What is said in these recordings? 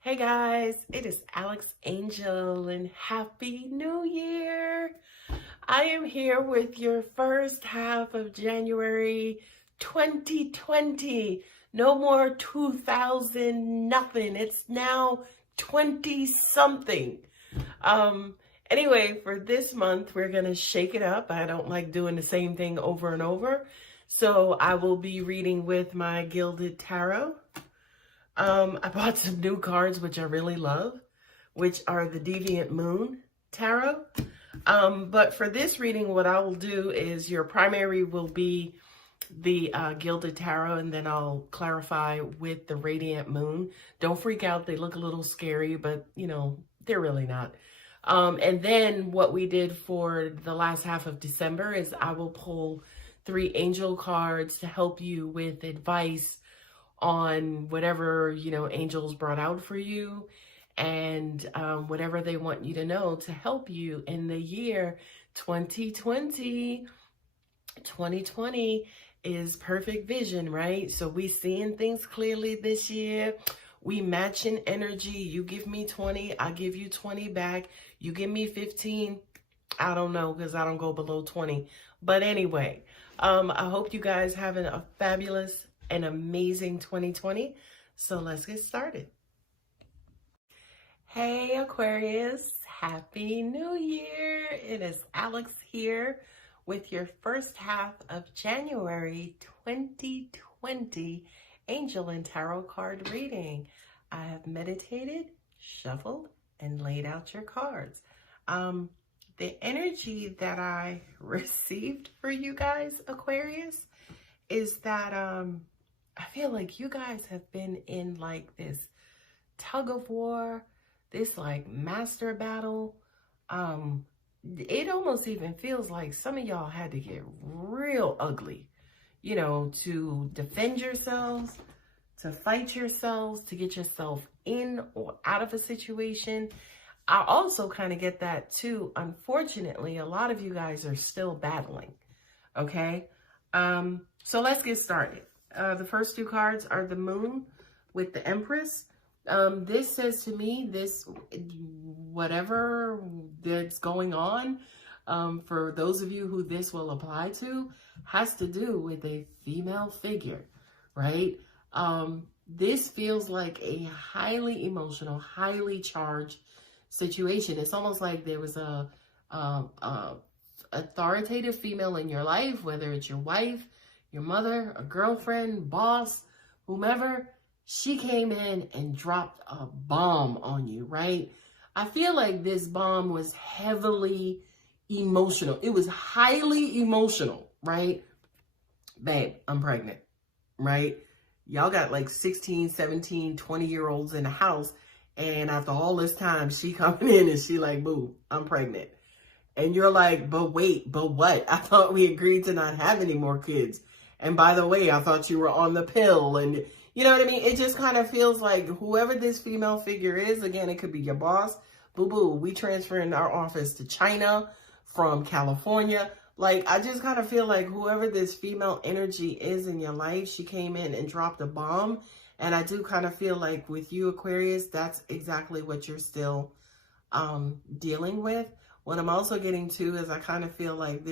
Hey guys, it is Alex Angel and Happy New Year. I am here with your first half of January 2020. No more 2000 nothing. It's now 20 something. Anyway, for this month, we're going to shake it up. I don't like doing the same thing over and over. So I will be reading with my Gilded Tarot. I bought some new cards, which I really love, which are the Deviant Moon Tarot. But for this reading, what I will do is your primary will be the Gilded Tarot, and then I'll clarify with the Radiant Moon. Don't freak out. They look a little scary, but, you know, they're really not. And then what we did for the last half of December is I will pull 3 angel cards to help you with advice on whatever, you know, angels brought out for you and whatever they want you to know to help you in the year 2020. 2020 is perfect vision, right? So we seeing things clearly this year. We matching energy. You give me 20, I give you 20 back. You give me 15. I don't know, because I don't go below 20. But anyway, I hope you guys having a fabulous an amazing 2020. So let's get started. Hey Aquarius, Happy New Year. It is Alex here with your first half of January 2020 Angel and Tarot card reading. I have meditated, shuffled, and laid out your cards. The energy that I received for you guys, Aquarius, is that I feel like you guys have been in like this tug of war, this like master battle. It almost even feels like some of y'all had to get real ugly, you know, to defend yourselves, to fight yourselves, to get yourself in or out of a situation. I also kind of get that too. Unfortunately, a lot of you guys are still battling, okay? So let's get started. The first 2 cards are the Moon with the Empress. This says to me, whatever that's going on, for those of you who this will apply to, has to do with a female figure, right? This feels like a highly emotional, highly charged situation. It's almost like there was a authoritative female in your life, whether it's your wife, your mother, a girlfriend, boss, whomever. She came in and dropped a bomb on you, right? I feel like this bomb was heavily emotional. It was highly emotional, right? Babe, I'm pregnant, right? Y'all got like 16, 17, 20-year-olds in the house. And after all this time, she coming in and she like, boo, I'm pregnant. And you're like, but wait, but what? I thought we agreed to not have any more kids. And by the way, I thought you were on the pill. And you know what I mean? It just kind of feels like whoever this female figure is, again, it could be your boss. Boo-boo, we transferring our office to China from California. Like, I just kind of feel like whoever this female energy is in your life, she came in and dropped a bomb. And I do kind of feel like with you, Aquarius, that's exactly what you're still dealing with. What I'm also getting to is I kind of feel like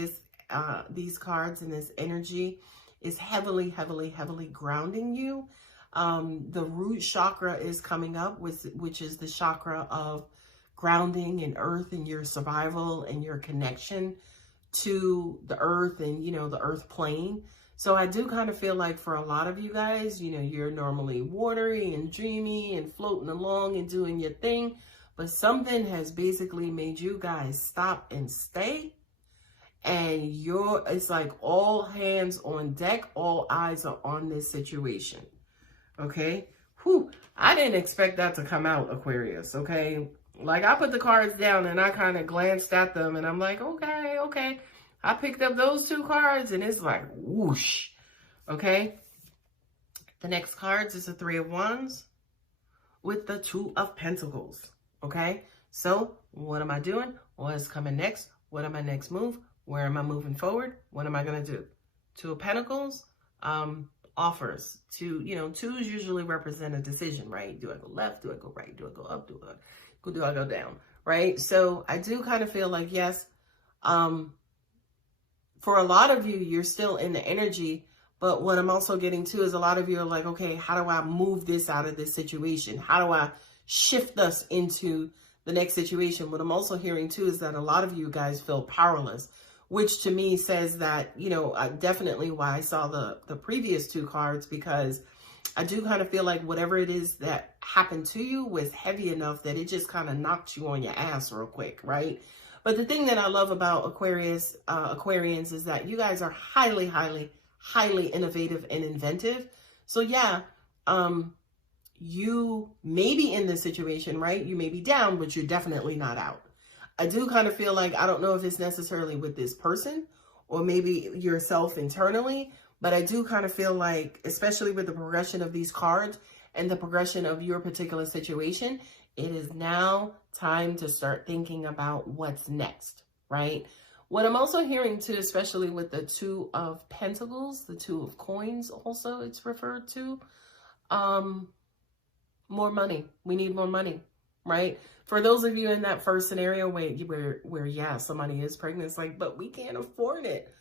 these cards and this energy is heavily, heavily, heavily grounding you. The root chakra is coming up, which is the chakra of grounding and earth and your survival and your connection to the earth and, you know, the earth plane. So I do kind of feel like for a lot of you guys, you know, you're normally watery and dreamy and floating along and doing your thing. But something has basically made you guys stop and stay. And it's like all hands on deck, all eyes are on this situation. Okay? Whew, I didn't expect that to come out, Aquarius, okay? Like, I put the cards down and I kind of glanced at them and I'm like, okay, okay. I picked up those 2 cards and it's like, whoosh, okay? The next cards is the 3 of Wands with the 2 of Pentacles, okay? So, what am I doing? What's coming next? What am my next move? Where am I moving forward? What am I going to do? 2 of Pentacles. offers to, you know, twos usually represent a decision, right? Do I go left? Do I go right? Do I go up? Do I go down? Right? So I do kind of feel like, yes, for a lot of you, you're still in the energy. But what I'm also getting to is a lot of you are like, okay, how do I move this out of this situation? How do I shift us into the next situation? What I'm also hearing too is that a lot of you guys feel powerless, which to me says that, you know, definitely why I saw the previous two cards, because I do kind of feel like whatever it is that happened to you was heavy enough that it just kind of knocked you on your ass real quick, right? But the thing that I love about Aquarians is that you guys are highly, highly, highly innovative and inventive. So yeah, you may be in this situation, right? You may be down, but you're definitely not out. I do kind of feel like, I don't know if it's necessarily with this person or maybe yourself internally, but I do kind of feel like, especially with the progression of these cards and the progression of your particular situation, it is now time to start thinking about what's next, right? What I'm also hearing too, especially with the Two of Pentacles, the Two of Coins also it's referred to, more money. We need more money, right? For those of you in that first scenario where yeah, somebody is pregnant, it's like, but we can't afford it.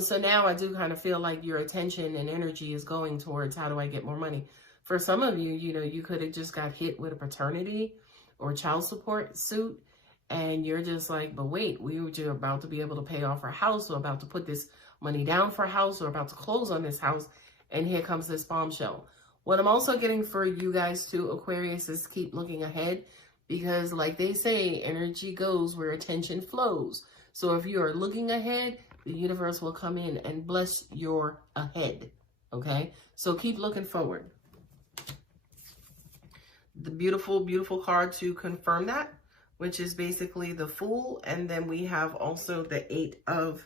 So now I do kind of feel like your attention and energy is going towards how do I get more money? For some of you, you know, you could have just got hit with a paternity or child support suit, and you're just like, but wait, we were just about to be able to pay off our house, or about to put this money down for a house, or about to close on this house, and here comes this bombshell. What I'm also getting for you guys too, Aquarius, is keep looking ahead, because like they say, energy goes where attention flows. So if you are looking ahead, the universe will come in and bless your ahead, okay? So keep looking forward. The beautiful, beautiful card to confirm that, which is basically the Fool, and then we have also the Eight of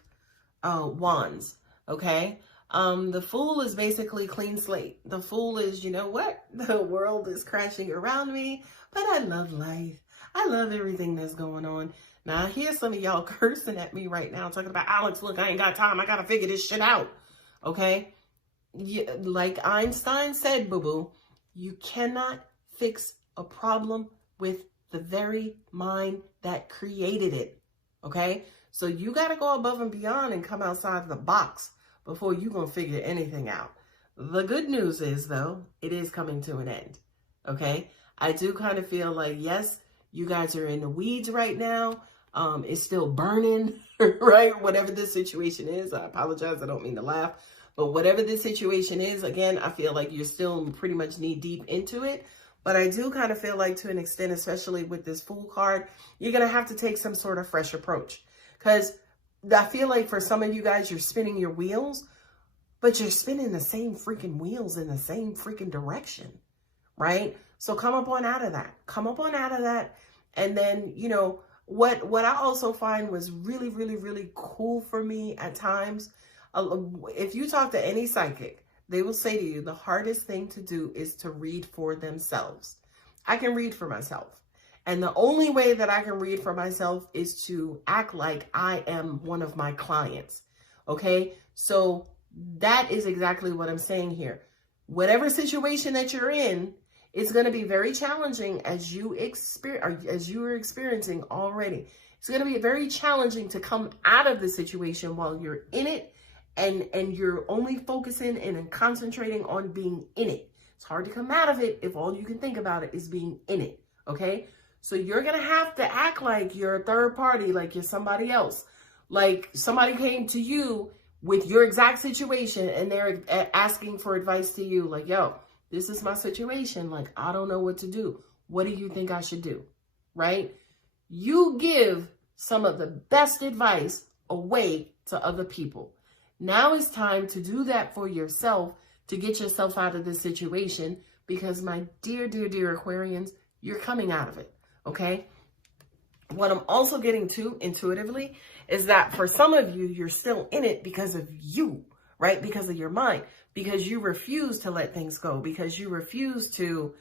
Wands, okay? The Fool is basically clean slate. The Fool is, you know what? The world is crashing around me, but I love life. I love everything that's going on. Now, I hear some of y'all cursing at me right now, talking about, Alex, look, I ain't got time. I got to figure this shit out, okay? Yeah, like Einstein said, boo-boo, you cannot fix a problem with the very mind that created it, okay? So you got to go above and beyond and come outside of the box before you're going to figure anything out. The good news is, though, it is coming to an end, okay? I do kind of feel like, yes, you guys are in the weeds right now. It's still burning, right? Whatever this situation is, I apologize, I don't mean to laugh. But whatever this situation is, again, I feel like you're still pretty much knee deep into it. But I do kind of feel like to an extent, especially with this Fool card, you're going to have to take some sort of fresh approach. Because I feel like for some of you guys, you're spinning your wheels, but you're spinning the same freaking wheels in the same freaking direction, right? So come up on out of that. Come up on out of that. And then, you know, what I also find was really, really, really cool for me at times, if you talk to any psychic, they will say to you, the hardest thing to do is to read for themselves. I can read for myself. And the only way that I can read for myself is to act like I am one of my clients. Okay? So that is exactly what I'm saying here. Whatever situation that you're in, it's going to be very challenging as you are experiencing already. It's going to be very challenging to come out of the situation while you're in it. And you're only focusing and concentrating on being in it. It's hard to come out of it if all you can think about it is being in it, okay? So you're going to have to act like you're a third party, like you're somebody else. Like somebody came to you with your exact situation and they're asking for advice to you. Like, yo, this is my situation. Like, I don't know what to do. What do you think I should do, right? You give some of the best advice away to other people. Now it's time to do that for yourself, to get yourself out of this situation, because my dear, dear, dear Aquarians, you're coming out of it, okay? What I'm also getting to intuitively is that for some of you, you're still in it because of you, right? Because of your mind, because you refuse to let things go, because you refuse to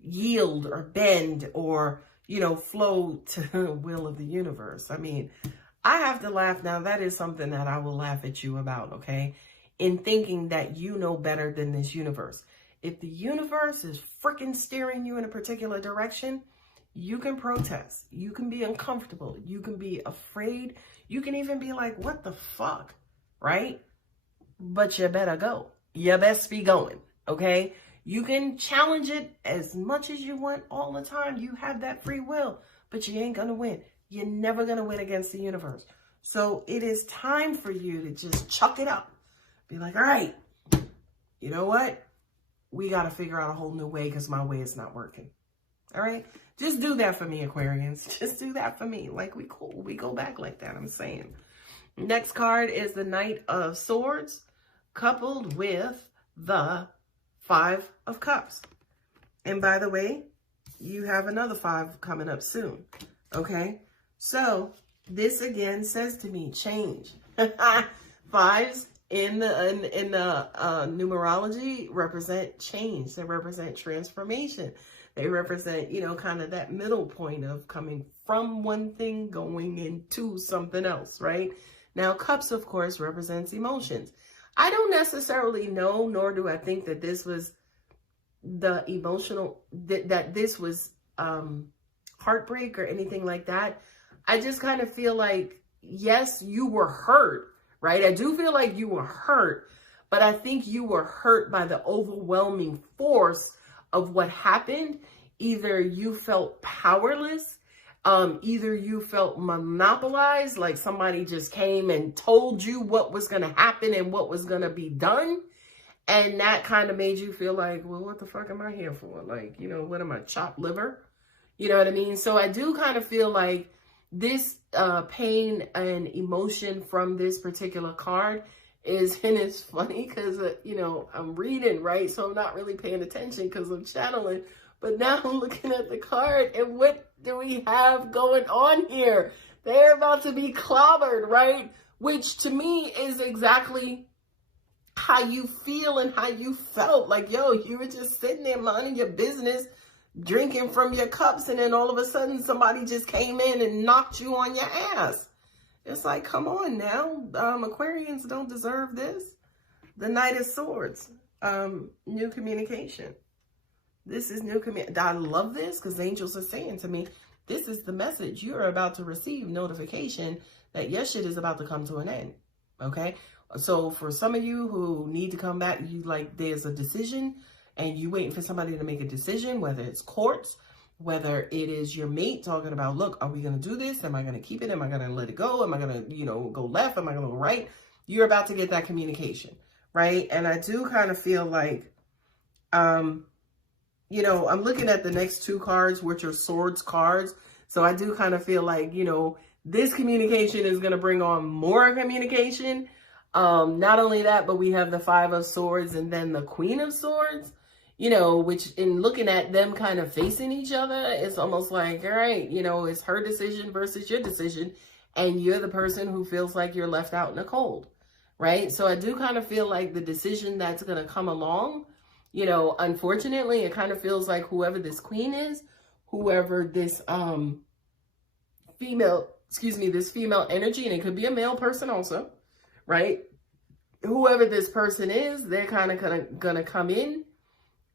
yield or bend or, you know, flow to the will of the universe. I mean, I have to laugh now. That is something that I will laugh at you about, okay? in thinking that you know better than this universe. If the universe is freaking steering you in a particular direction, you can protest. You can be uncomfortable. You can be afraid. You can even be like, what the fuck, right? But you better go. You best be going, okay? You can challenge it as much as you want all the time. You have that free will, but you ain't gonna win. You're never gonna win against the universe. So it is time for you to just chuck it up. Be like, all right, you know what? We got to figure out a whole new way because my way is not working. All right? Just do that for me, Aquarians. Just do that for me. Like, we cool. We go back like that, I'm saying. Next card is the Knight of Swords coupled with the Five of Cups. And by the way, you have another 5 coming up soon. Okay? So, this again says to me, change. Fives in the numerology represent change. They represent transformation. They represent, you know, kind of that middle point of coming from one thing going into something else, right? Now, cups, of course, represents emotions. I don't necessarily know, nor do I think that this was the emotional, that this was heartbreak or anything like that. I just kind of feel like, yes, you were hurt, right? I do feel like you were hurt, but I think you were hurt by the overwhelming force of what happened. Either you felt powerless, either you felt monopolized, like somebody just came and told you what was going to happen and what was going to be done. And that kind of made you feel like, well, what the fuck am I here for? Like, you know, what am I, chopped liver? You know what I mean? So I do kind of feel like this pain and emotion from this particular card is, and it's funny because, you know, I'm reading, right? So I'm not really paying attention because I'm channeling. But now I'm looking at the card, and what do we have going on here? They're about to be clobbered, right? Which to me is exactly how you feel and how you felt. Like, yo, you were just sitting there minding your business, drinking from your cups, and then all of a sudden somebody just came in and knocked you on your ass. It's like, come on now. Aquarians don't deserve this. The Knight of Swords, new communication. This is new communication. I love this because the angels are saying to me, this is the message. You are about to receive notification that your shit is about to come to an end. Okay? So for some of you who need to come back, you like, there's a decision and you waiting for somebody to make a decision, whether it's courts, whether it is your mate talking about, look, are we going to do this? Am I going to keep it? Am I going to let it go? Am I going to, you know, go left? Am I going to go right? You're about to get that communication, right? And I do kind of feel like, you know, I'm looking at the next 2 cards, which are swords cards. So I do kind of feel like, you know, this communication is going to bring on more communication. Not only that, but we have the 5 of Swords and then the Queen of Swords, you know, which in looking at them kind of facing each other, it's almost like, all right, you know, it's her decision versus your decision. And you're the person who feels like you're left out in the cold, right? So I do kind of feel like the decision that's going to come along, you know, unfortunately, it kind of feels like whoever this queen is, whoever this this female energy, and it could be a male person also, right? Whoever this person is, they're kind of gonna come in.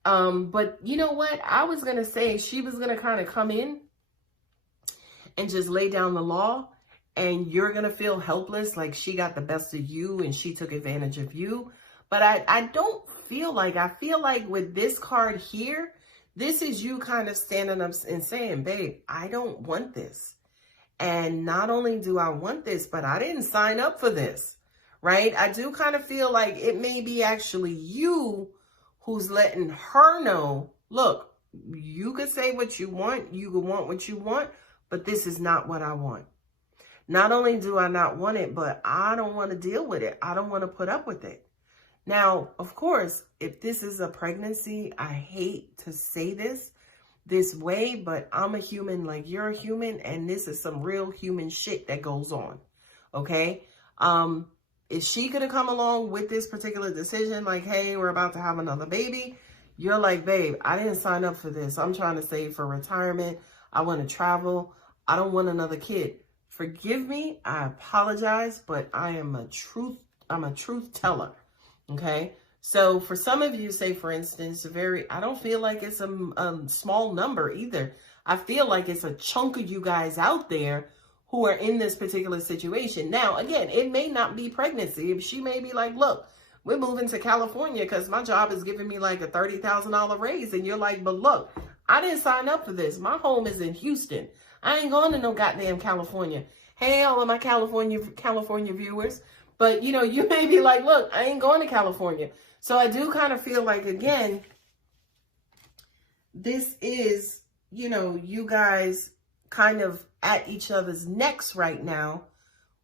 But you know what? I was gonna say she was gonna kind of come in and just lay down the law, and you're gonna feel helpless, like she got the best of you and she took advantage of you. But I don't feel like, I feel like with this card here, this is you kind of standing up and saying, babe, I don't want this. And not only do I want this, but I didn't sign up for this, right? I do kind of feel like it may be actually you who's letting her know, look, you could say what you want, you could want what you want, but this is not what I want. Not only do I not want it, but I don't want to deal with it. I don't want to put up with it. Now, of course, if this is a pregnancy, I hate to say this way, but I'm a human like you're a human, and this is some real human shit that goes on, okay? If she could have come along with this particular decision, like, hey, we're about to have another baby, you're like, babe, I didn't sign up for this. I'm trying to save for retirement. I want to travel. I don't want another kid. Forgive me. I apologize, but I'm a truth teller. Okay. So for some of you, say for instance, I don't feel like it's a small number either. I feel like it's a chunk of you guys out there who are in this particular situation. Now, again, it may not be pregnancy. She may be like, look, we're moving to California because my job is giving me like a $30,000 raise. And you're like, but look, I didn't sign up for this. My home is in Houston. I ain't going to no goddamn California. Hey, all of my California viewers. But, you know, you may be like, look, I ain't going to California. So I do kind of feel like, again, this is, you know, you guys kind of at each other's necks right now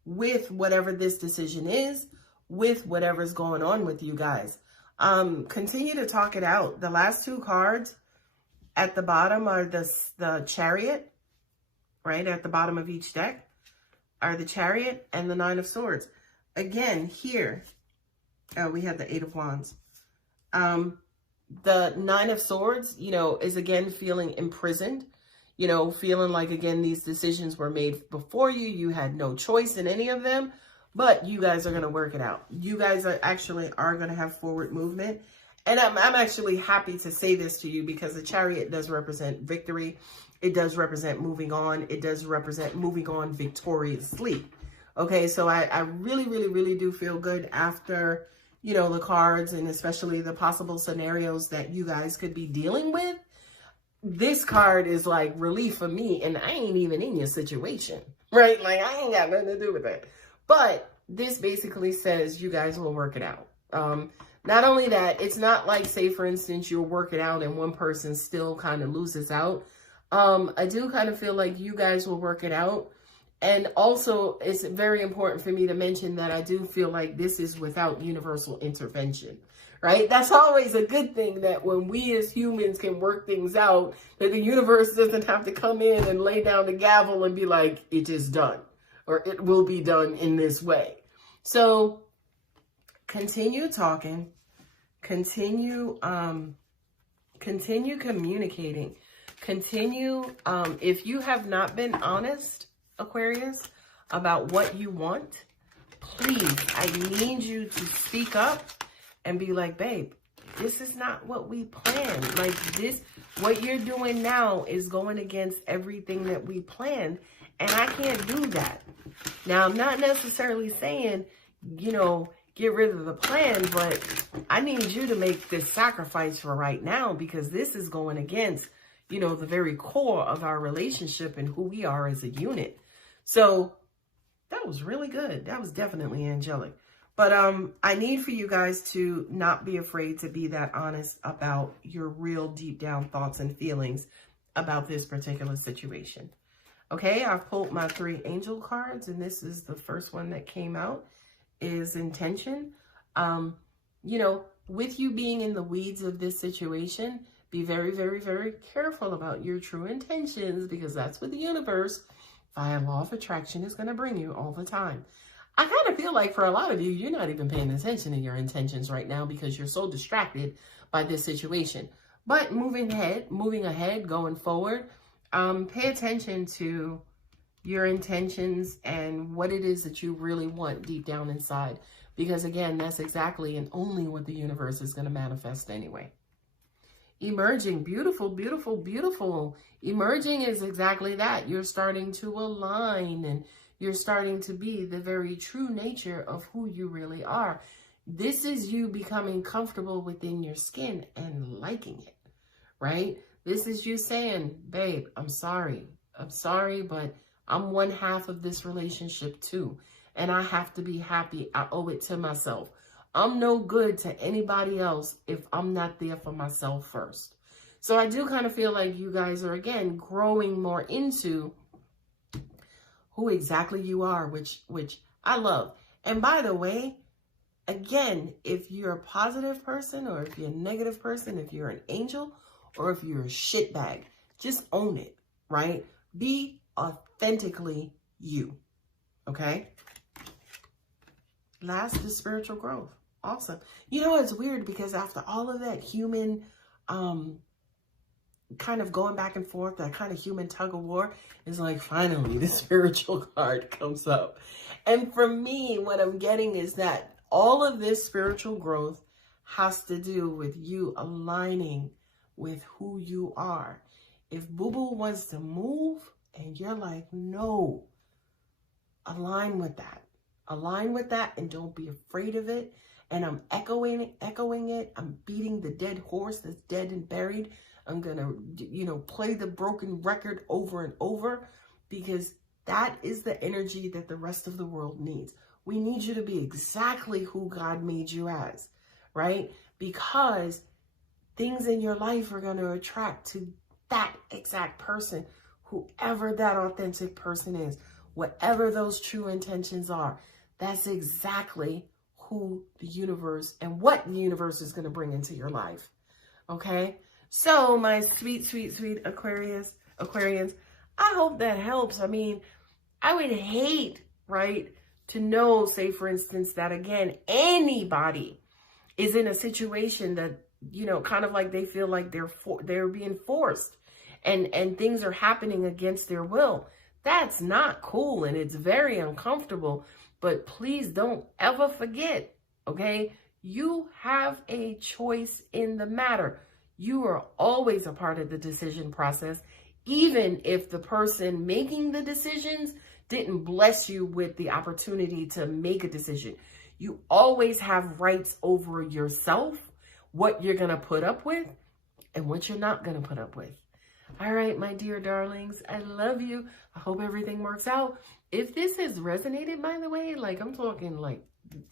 with whatever this decision is, with whatever's going on with you guys. Continue to talk it out. The last two cards at the bottom are the Chariot, right? At the bottom of each deck are the Chariot and the Nine of Swords. Again, here, we have the Eight of Wands. The Nine of Swords, you know, is again feeling imprisoned, you know, feeling like, again, these decisions were made before you. You had no choice in any of them, but you guys are going to work it out. You guys are going to have forward movement. And I'm actually happy to say this to you because the Chariot does represent victory. It does represent moving on. It does represent moving on victoriously. Okay, so I really, really, really do feel good after, you know, the cards and especially the possible scenarios that you guys could be dealing with. This card is like relief for me, and I ain't even in your situation, right? Like, I ain't got nothing to do with it. But this basically says you guys will work it out. Not only that, it's not like, say, for instance, you'll work it out and one person still kind of loses out. I do kind of feel like you guys will work it out. And also, it's very important for me to mention that I do feel like this is without universal intervention, right? That's always a good thing, that when we as humans can work things out, that the universe doesn't have to come in and lay down the gavel and be like, it is done, or it will be done in this way. So continue talking, continue communicating, continue, if you have not been honest, Aquarius, about what you want, please, I need you to speak up and be like, babe, this is not what we planned. Like, this, what you're doing now is going against everything that we planned, and I can't do that. Now, I'm not necessarily saying, you know, get rid of the plan, but I need you to make this sacrifice for right now, because this is going against, you know, the very core of our relationship and who we are as a unit. So that was really good. That was definitely angelic. But I need for you guys to not be afraid to be that honest about your real deep down thoughts and feelings about this particular situation. Okay, I've pulled my 3 angel cards, and this is the first one that came out, is intention. You know, with you being in the weeds of this situation, be very, very, very careful about your true intentions, because that's what the universe, via law of attraction, is going to bring you all the time. I kind of feel like for a lot of you, you're not even paying attention to your intentions right now because you're so distracted by this situation. But moving ahead, going forward, pay attention to your intentions and what it is that you really want deep down inside. Because again, that's exactly and only what the universe is going to manifest anyway. Emerging, beautiful, beautiful, beautiful. Emerging is exactly that. You're starting to align, and you're starting to be the very true nature of who you really are. This is you becoming comfortable within your skin and liking it, right? This is you saying, babe, I'm sorry, but I'm one half of this relationship too, and I have to be happy. I owe it to myself. I'm no good to anybody else if I'm not there for myself first. So I do kind of feel like you guys are, again, growing more into who exactly you are, which I love. And by the way, again, if you're a positive person, or if you're a negative person, if you're an angel, or if you're a shitbag, just own it, right? Be authentically you, okay? Last is spiritual growth. Awesome. You know, it's weird because after all of that human kind of going back and forth, that kind of human tug of war, is like, finally the spiritual card comes up. And for me, what I'm getting is that all of this spiritual growth has to do with you aligning with who you are. If Boo-Boo wants to move and you're like, no, align with that. Align with that and don't be afraid of it. And I'm echoing it. I'm beating the dead horse that's dead and buried. I'm going to, play the broken record over and over, because that is the energy that the rest of the world needs. We need you to be exactly who God made you as, right? Because things in your life are going to attract to that exact person, whoever that authentic person is, whatever those true intentions are. That's exactly who the universe and what the universe is going to bring into your life. Okay? So my sweet, sweet, sweet Aquarians, I hope that helps. I mean, I would hate, right, to know, say, for instance, that again, anybody is in a situation that, kind of like they feel like they're being forced and things are happening against their will. That's not cool, and it's very uncomfortable. But please don't ever forget, okay? You have a choice in the matter. You are always a part of the decision process, even if the person making the decisions didn't bless you with the opportunity to make a decision. You always have rights over yourself, what you're going to put up with and what you're not going to put up with. All right, my dear darlings, I love you. I hope everything works out. If this has resonated, by the way, like I'm talking like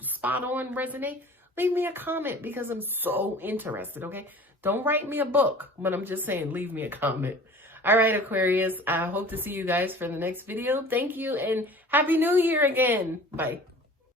spot on resonate, leave me a comment because I'm so interested, okay? Don't write me a book, but I'm just saying, leave me a comment. All right, Aquarius, I hope to see you guys for the next video. Thank you and Happy New Year again. Bye.